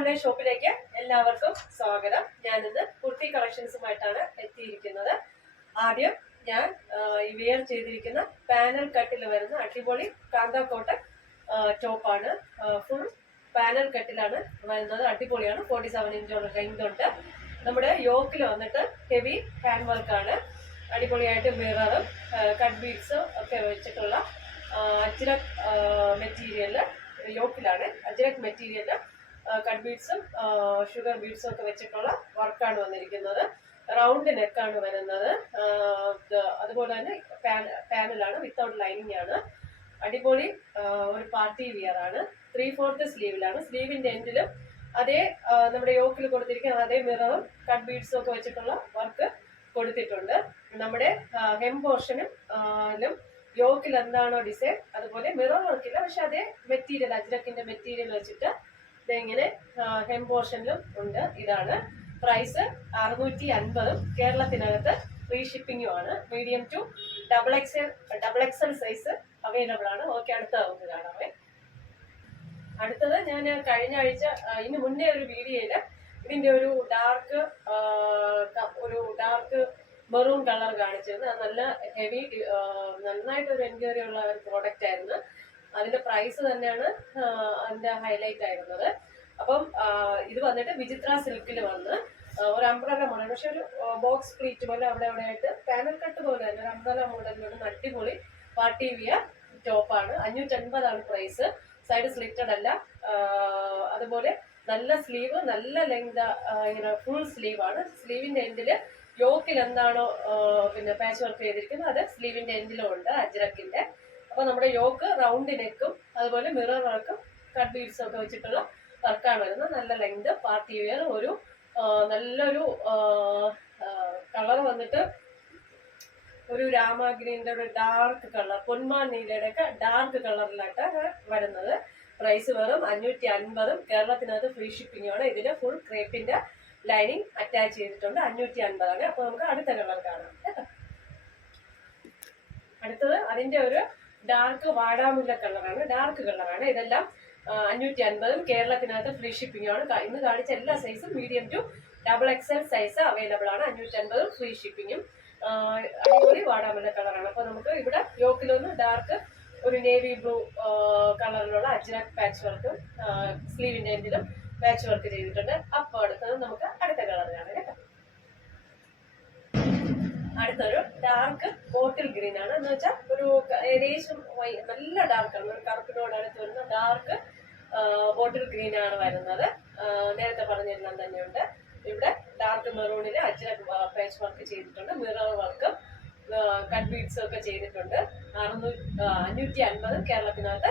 Online ഷോപ്പിലേക്ക് എല്ലാവർക്കും സ്വാഗതം. ഞാനിന്ന് കുർത്തി കളക്ഷൻസുമായിട്ടാണ് എത്തിയിരിക്കുന്നത്. ആദ്യം ഞാൻ ഈ വെയർ ചെയ്തിരിക്കുന്ന പാനൽ കട്ടിൽ വരുന്ന അടിപൊളി കാന്ത കോട്ടൺ ടോപ്പാണ്. ഫുൾ പാനൽ കട്ടിലാണ് വരുന്നത്. അടിപൊളിയാണ്. 47 ഇഞ്ചോളം ലെങ്ത് ഉണ്ട്. നമ്മുടെ യോക്കിൽ വന്നിട്ട് ഹെവി ഹാൻഡ് വർക്കാണ്. അടിപൊളിയായിട്ട് മിററും കട്ട് ബീഡ്സും ഒക്കെ വെച്ചിട്ടുള്ള അജ്രക് മെറ്റീരിയല് യോക്കിലാണ്. അജ്രക് മെറ്റീരിയല് കട്ട് ബീഡ്സും ഷുഗർ ബീഡ്സും ഒക്കെ വെച്ചിട്ടുള്ള വർക്കാണ് വന്നിരിക്കുന്നത്. റൗണ്ട് നെക്കാണ് വരുന്നത്. അതുപോലെ തന്നെ പാനലാണ്, വിത്തൗട്ട് ലൈനിങ് ആണ്. അടിപൊളി ഒരു പാർട്ടി വിയർ ആണ്. 3/4 സ്ലീവിലാണ്. സ്ലീവിന്റെ എൻഡിലും അതേ നമ്മുടെ യോക്കിൽ കൊടുത്തിരിക്കുന്ന അതേ മിററും കട്ട് ബീഡ്സും ഒക്കെ വെച്ചിട്ടുള്ള വർക്ക് കൊടുത്തിട്ടുണ്ട്. നമ്മുടെ ഹെം പോർഷനും യോക്കിൽ എന്താണോ ഡിസൈൻ അതുപോലെ മിറർ വർക്കില്ല, പക്ഷെ അതേ മെറ്റീരിയൽ അജ്രക്കിന്റെ മെറ്റീരിയൽ വെച്ചിട്ട് ഇതെങ്ങനെ ഹെം പോർഷനിലും ഉണ്ട്. ഇതാണ് പ്രൈസ് 650. കേരളത്തിനകത്ത് ഫ്രീ ഷിപ്പിംഗും ആണ്. Medium to double XL size available ആണ്. ഓക്കെ, അടുത്ത ഒന്ന് കാണാമേ. അടുത്തത് ഞാൻ കഴിഞ്ഞ ആഴ്ച ഇതിന് മുന്നേ ഒരു വീഡിയോയില് ഇതിന്റെ ഒരു ഡാർക്ക് മെറൂൺ കളർ കാണിച്ചിരുന്നു. അത് നല്ല ഹെവി, നന്നായിട്ട് ഒരു എൻക്വയറി ഉള്ള ഒരു പ്രോഡക്റ്റ് ആയിരുന്നു. അതിന്റെ പ്രൈസ് തന്നെയാണ് അതിന്റെ ഹൈലൈറ്റ് ആയിരുന്നത്. അപ്പം ഇത് വന്നിട്ട് വിചിത്ര സിൽക്കിൽ വന്ന് ഒരു അംബ്രല മോഡൽ, പക്ഷെ ഒരു ബോക്സ് പ്ലീറ്റ് പോലെ അവിടെ ആയിട്ട് പാനൽ കട്ട് പോലെ തന്നെ ഒരു അംബ്രല മോഡലിലുള്ള അടിപൊളി പാർട്ടി വിയർ ടോപ്പാണ്. 550 പ്രൈസ്. സൈഡ് സ്ലിറ്റഡ് അല്ല. അതുപോലെ നല്ല സ്ലീവ്, നല്ല ലെങ്ത്, ഇങ്ങനെ ഫുൾ സ്ലീവ് ആണ്. സ്ലീവിന്റെ എൻഡില് യോക്കിൽ എന്താണോ പിന്നെ പാച്ച് വർക്ക് ചെയ്തിരിക്കുന്നത് അത് സ്ലീവിന്റെ എൻഡിലും ഉണ്ട് അജ്രക്കിന്റെ. അപ്പൊ നമ്മുടെ യോക്ക് റൗണ്ട് നെക്കും അതുപോലെ മിറർ വർക്കും കട്ട് ബീഡ്സും ഒക്കെ വെച്ചിട്ടുള്ള വർക്കാണ് വരുന്നത്. നല്ല ലെങ്ത് പാർട്ടി വെയർ. ഒരു നല്ലൊരു കളർ വന്നിട്ട് ഒരു രാമാഗ്രീന്റെ ഒരു ഡാർക്ക് കളർ, പൊന്മാൻ നീലയുടെ ഒക്കെ ഡാർക്ക് കളറിലായിട്ടാണ് വരുന്നത്. പ്രൈസ് വെറും 550. കേരളത്തിനകത്ത് ഫ്രീ ഷിപ്പിംഗ് ആണ്. ഇതിന് ഫുൾ ക്രേപ്പിന്റെ ലൈനിങ് അറ്റാച്ച് ചെയ്തിട്ടുണ്ട്. 550 അപ്പൊ നമുക്ക് അടുത്ത കളർ കാണാം കേട്ടോ. അടുത്തത് അതിന്റെ ഒരു ഡാർക്ക് വാടാമുല്ല കളറാണ്. ഡാർക്ക് കളറാണ്. ഇതെല്ലാം 550. കേരളത്തിനകത്ത് ഫ്രീ ഷിപ്പിംഗ് ആണ്. ഇന്ന് കാണിച്ച എല്ലാ സൈസും medium to double XL size available ആണ്. 550 ഫ്രീ ഷിപ്പിങ്ങും. അടിപൊളി വാടാമുല്ല കളറാണ്. അപ്പൊ നമുക്ക് ഇവിടെ യോക്കിലൊന്ന് ഡാർക്ക് ഒരു നേവി ബ്ലൂ കളറിലുള്ള അജ്രക് പാച്ച് വർക്കും സ്ലീവിന്റെ എൻഡിലും പാച്ച് വർക്ക് ചെയ്തിട്ടുണ്ട്. അപ്പൊ അടുത്തത് നമുക്ക് അടുത്ത കളർ കാണാം കേട്ടോ. അടുത്തൊരു ഡാർക്ക് ബോട്ടിൽ ഗ്രീൻ ആണ്. എന്ന് വെച്ചാൽ ഒരു ഏകദേശം നല്ല ഡാർക്കാണ്, ഒരു കറുപ്പിനോട് അടുത്ത് വരുന്ന ഡാർക്ക് ബോട്ടിൽ ഗ്രീൻ ആണ് വരുന്നത്. നേരത്തെ പറഞ്ഞിരുന്നാൽ തന്നെയുണ്ട്. ഇവിടെ ഡാർക്ക് മെറൂണില് അജ്രക് പാച്ച് വർക്ക് ചെയ്തിട്ടുണ്ട്. മിറർ വർക്കും കട്ട് ബീഡ്സും ഒക്കെ ചെയ്തിട്ടുണ്ട്. 550. കേരളത്തിനകത്ത്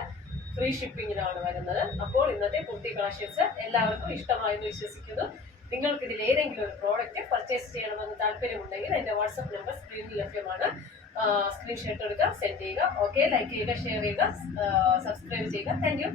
ഫ്രീ ഷിപ്പിങ്ങിലാണ് വരുന്നത്. അപ്പോൾ ഇന്നത്തെ കുർത്തി കളക്ഷൻസ് എല്ലാവർക്കും ഇഷ്ടമായെന്ന് വിശ്വസിക്കുന്നു. നിങ്ങൾക്ക് ഇതിൽ ഏതെങ്കിലും ഒരു പ്രോഡക്റ്റ് പർച്ചേസ് ചെയ്യണമെന്ന് താല്പര്യമുണ്ടെങ്കിൽ എൻ്റെ വാട്സപ്പ് നമ്പർ സ്ക്രീനിൽ ലഭ്യമാണ്. സ്ക്രീൻഷോട്ട് എടുക്കുക, സെൻഡ് ചെയ്യുക. ഓക്കെ, ലൈക്ക് ചെയ്യുക, ഷെയർ ചെയ്യുക, സബ്സ്ക്രൈബ് ചെയ്യുക. Thank you.